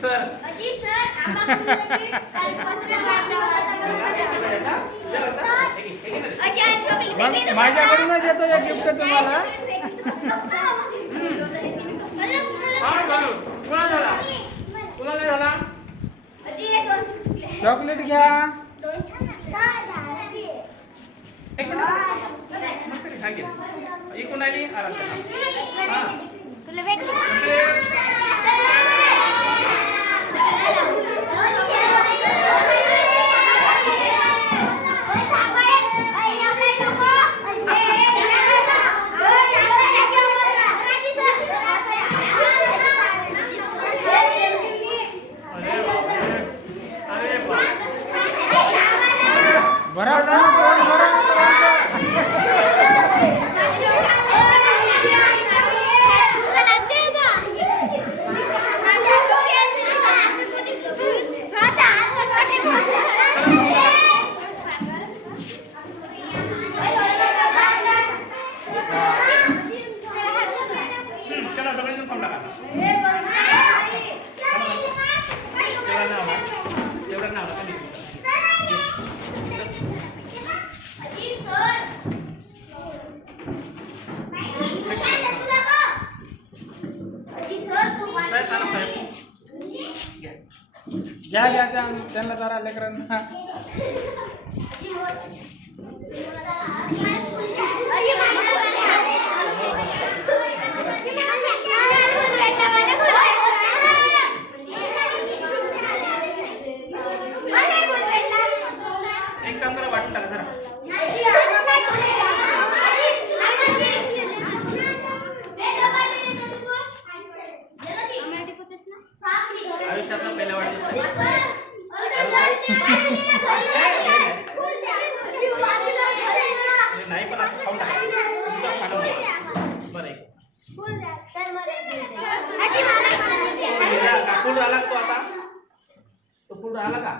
Sir. अजी sir मग माझ्याकडूनच येतो या गिफ्ट तुम्हाला हा झाला पुन्हा नाही झाला चॉकलेट घ्या एक मिनिट। सांगेल इकडून आली आराम हा। अरे வராது घ्या घ्या त्या त्यांना जरा लेकरांना नाही पण आता खाऊन टाका तुमचं खाणं बरं आहे. फुल राहिला तो आता तो फुल राहिला का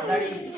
आरती